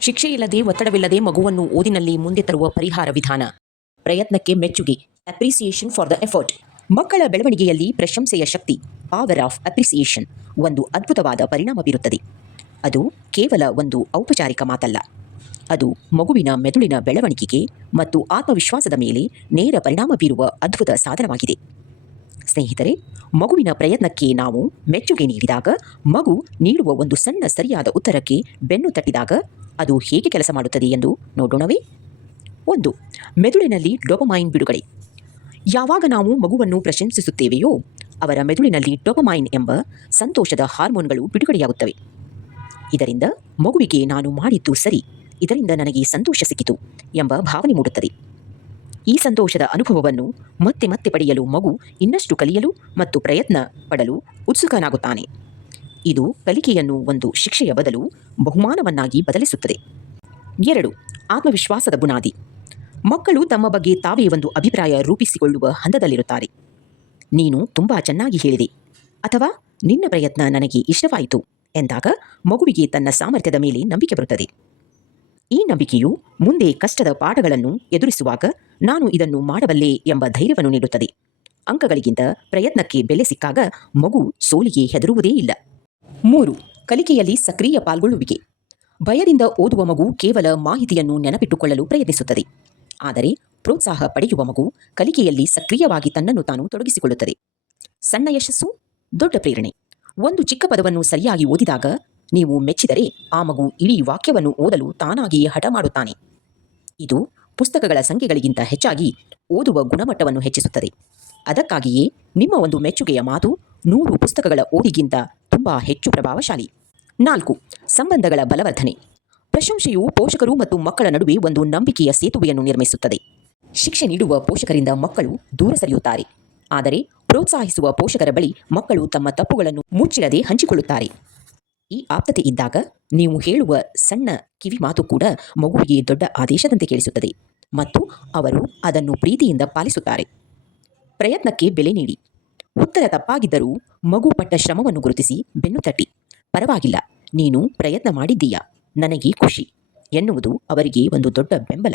ಶಿಕ್ಷೆಯಿಲ್ಲದೆ ಒತ್ತಡವಿಲ್ಲದೆ ಮಗುವನ್ನು ಓದಿನಲ್ಲಿ ಮುಂದೆ ತರುವ ಪರಿಹಾರ ವಿಧಾನ. ಪ್ರಯತ್ನಕ್ಕೆ ಮೆಚ್ಚುಗೆ. Appreciation for the effort. ಮಕ್ಕಳ ಬೆಳವಣಿಗೆಯಲ್ಲಿ ಪ್ರಶಂಸೆಯ ಶಕ್ತಿ, ಪವರ್ ಆಫ್ ಅಪ್ರಿಸಿಯೇಷನ್, ಒಂದು ಅದ್ಭುತವಾದ ಪರಿಣಾಮ ಬೀರುತ್ತದೆ. ಅದು ಕೇವಲ ಒಂದು ಔಪಚಾರಿಕ ಮಾತಲ್ಲ. ಅದು ಮಗುವಿನ ಮೆದುಳಿನ ಬೆಳವಣಿಗೆಗೆ ಮತ್ತು ಆತ್ಮವಿಶ್ವಾಸದ ಮೇಲೆ ನೇರ ಪರಿಣಾಮ ಬೀರುವ ಅದ್ಭುತ ಸಾಧನವಾಗಿದೆ. ಸ್ನೇಹಿತರೆ, ಮಗುವಿನ ಪ್ರಯತ್ನಕ್ಕೆ ನಾವು ಮೆಚ್ಚುಗೆ ನೀಡಿದಾಗ, ಮಗು ನೀಡುವ ಒಂದು ಸಣ್ಣ ಸರಿಯಾದ ಉತ್ತರಕ್ಕೆ ಬೆನ್ನು ತಟ್ಟಿದಾಗ ಅದು ಹೇಗೆ ಕೆಲಸ ಮಾಡುತ್ತದೆ ಎಂದು ನೋಡೋಣವೇ? 1. ಮೆದುಳಿನಲ್ಲಿ ಡೋಪಮೈನ್ ಬಿಡುಗಡೆ. ಯಾವಾಗ ನಾವು ಮಗುವನ್ನು ಪ್ರಶಂಸಿಸುತ್ತೇವೆಯೋ, ಅವರ ಮೆದುಳಿನಲ್ಲಿ ಡೋಪಮೈನ್ ಎಂಬ ಸಂತೋಷದ ಹಾರ್ಮೋನ್ಗಳು ಬಿಡುಗಡೆಯಾಗುತ್ತವೆ. ಇದರಿಂದ ಮಗುವಿಗೆ ನಾನು ಮಾಡಿದ್ದು ಸರಿ, ಇದರಿಂದ ನನಗೆ ಸಂತೋಷ ಸಿಕ್ಕಿತು ಎಂಬ ಭಾವನೆ ಮೂಡುತ್ತದೆ. ಈ ಸಂತೋಷದ ಅನುಭವವನ್ನು ಮತ್ತೆ ಮತ್ತೆ ಪಡೆಯಲು ಮಗು ಇನ್ನಷ್ಟು ಕಲಿಯಲು ಮತ್ತು ಪ್ರಯತ್ನ ಪಡಲು ಉತ್ಸುಕನಾಗುತ್ತಾನೆ. ಇದು ಕಲಿಕೆಯನ್ನು ಒಂದು ಶಿಕ್ಷೆಯ ಬದಲು ಬಹುಮಾನವನ್ನಾಗಿ ಬದಲಿಸುತ್ತದೆ. 2. ಆತ್ಮವಿಶ್ವಾಸದ ಬುನಾದಿ. ಮಕ್ಕಳು ತಮ್ಮ ಬಗ್ಗೆ ತಾವೇ ಒಂದು ಅಭಿಪ್ರಾಯ ರೂಪಿಸಿಕೊಳ್ಳುವ ಹಂತದಲ್ಲಿರುತ್ತಾರೆ. ನೀನು ತುಂಬ ಚೆನ್ನಾಗಿ ಹೇಳಿದೆ ಅಥವಾ ನಿನ್ನ ಪ್ರಯತ್ನ ನನಗೆ ಇಷ್ಟವಾಯಿತು ಎಂದಾಗ ಮಗುವಿಗೆ ತನ್ನ ಸಾಮರ್ಥ್ಯದ ಮೇಲೆ ನಂಬಿಕೆ ಬರುತ್ತದೆ. ಈ ನಂಬಿಕೆಯು ಮುಂದೆ ಕಷ್ಟದ ಪಾಠಗಳನ್ನು ಎದುರಿಸುವಾಗ ನಾನು ಇದನ್ನು ಮಾಡಬಲ್ಲೆ ಎಂಬ ಧೈರ್ಯವನ್ನು ನೀಡುತ್ತದೆ. ಅಂಕಗಳಿಗಿಂತ ಪ್ರಯತ್ನಕ್ಕೆ ಬೆಲೆ ಸಿಕ್ಕಾಗ ಮಗು ಸೋಲಿಗೆ ಹೆದರುವುದೇ ಇಲ್ಲ. 3. ಕಲಿಕೆಯಲ್ಲಿ ಸಕ್ರಿಯ ಪಾಲ್ಗೊಳ್ಳುವಿಕೆ. ಭಯದಿಂದ ಓದುವ ಮಗು ಕೇವಲ ಮಾಹಿತಿಯನ್ನು ನೆನಪಿಟ್ಟುಕೊಳ್ಳಲು ಪ್ರಯತ್ನಿಸುತ್ತದೆ. ಆದರೆ ಪ್ರೋತ್ಸಾಹ ಪಡೆಯುವ ಮಗು ಕಲಿಕೆಯಲ್ಲಿ ಸಕ್ರಿಯವಾಗಿ ತನ್ನನ್ನು ತಾನು ತೊಡಗಿಸಿಕೊಳ್ಳುತ್ತದೆ. ಸಣ್ಣ ಯಶಸ್ಸು, ದೊಡ್ಡ ಪ್ರೇರಣೆ. ಒಂದು ಚಿಕ್ಕ ಪದವನ್ನು ಸರಿಯಾಗಿ ಓದಿದಾಗ ನೀವು ಮೆಚ್ಚಿದರೆ ಆ ಮಗು ಇಡೀ ವಾಕ್ಯವನ್ನು ಓದಲು ತಾನಾಗಿಯೇ ಹಠ ಮಾಡುತ್ತಾನೆ. ಇದು ಪುಸ್ತಕಗಳ ಸಂಖ್ಯೆಗಳಿಗಿಂತ ಹೆಚ್ಚಾಗಿ ಓದುವ ಗುಣಮಟ್ಟವನ್ನು ಹೆಚ್ಚಿಸುತ್ತದೆ. ಅದಕ್ಕಾಗಿಯೇ ನಿಮ್ಮ ಒಂದು ಮೆಚ್ಚುಗೆಯ ಮಾತು 100 ಪುಸ್ತಕಗಳ ಓದಿಗಿಂತ ತುಂಬ ಹೆಚ್ಚು ಪ್ರಭಾವಶಾಲಿ. 4. ಸಂಬಂಧಗಳ ಬಲವರ್ಧನೆ. ಪ್ರಶಂಸೆಯು ಪೋಷಕರು ಮತ್ತು ಮಕ್ಕಳ ನಡುವೆ ಒಂದು ನಂಬಿಕೆಯ ಸೇತುವೆಯನ್ನು ನಿರ್ಮಿಸುತ್ತದೆ. ಶಿಕ್ಷೆ ನೀಡುವ ಪೋಷಕರಿಂದ ಮಕ್ಕಳು ದೂರ ಸರಿಯುತ್ತಾರೆ, ಆದರೆ ಪ್ರೋತ್ಸಾಹಿಸುವ ಪೋಷಕರ ಬಳಿ ಮಕ್ಕಳು ತಮ್ಮ ತಪ್ಪುಗಳನ್ನು ಮುಚ್ಚಿಡದೆ ಹಂಚಿಕೊಳ್ಳುತ್ತಾರೆ. ಈ ಆಪ್ತತೆ ಇದ್ದಾಗ ನೀವು ಹೇಳುವ ಸಣ್ಣ ಕಿವಿ ಮಾತು ಕೂಡ ಮಗುವಿಗೆ ದೊಡ್ಡ ಆದೇಶದಂತೆ ಕೇಳಿಸುತ್ತದೆ ಮತ್ತು ಅವರು ಅದನ್ನು ಪ್ರೀತಿಯಿಂದ ಪಾಲಿಸುತ್ತಾರೆ. ಪ್ರಯತ್ನಕ್ಕೆ ಬೆಲೆ ನೀಡಿ. ಉತ್ತರ ತಪ್ಪಾಗಿದ್ದರೂ ಮಗು ಪಟ್ಟ ಶ್ರಮವನ್ನು ಗುರುತಿಸಿ ಬೆನ್ನು ತಟ್ಟಿ, ಪರವಾಗಿಲ್ಲ, ನೀನು ಪ್ರಯತ್ನ ಮಾಡಿದ್ದೀಯಾ, ನನಗೆ ಖುಷಿ ಎನ್ನುವುದು ಅವರಿಗೆ ಒಂದು ದೊಡ್ಡ ಬೆಂಬಲ.